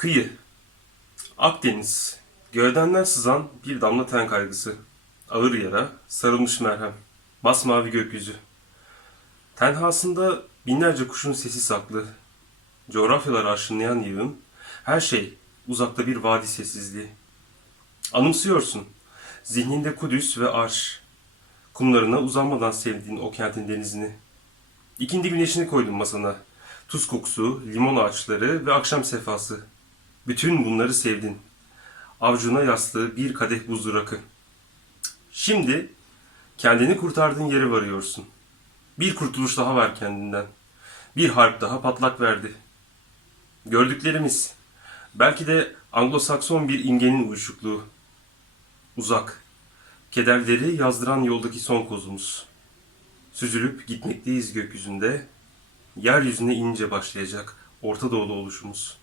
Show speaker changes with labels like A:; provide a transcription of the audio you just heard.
A: Kıyı. Akdeniz. Gövdenden sızan bir damla ten kaygısı. Ağır yara, sarılmış merhem. Masmavi gökyüzü. Tenhasında binlerce kuşun sesi saklı. Coğrafyaları aşınlayan yığın. Her şey uzakta bir vadi sessizliği. Anımsıyorsun. Zihninde Kudüs ve Arş. Kumlarına uzanmadan sevdiğin o kentin denizini. İkindi güneşini koydun masana. Tuz kokusu, limon ağaçları ve akşam sefası. Bütün bunları sevdin. Avcuna yastığı bir kadeh buzlu rakı. Şimdi kendini kurtardığın yere varıyorsun. Bir kurtuluş daha var kendinden. Bir harp daha patlak verdi. Gördüklerimiz. Belki de Anglo-Sakson bir imgenin uyuşukluğu. Uzak. Kederleri yazdıran yoldaki son kozumuz. Süzülüp gitmekteyiz gökyüzünde. Yeryüzüne inince başlayacak Orta Doğu'da oluşumuz.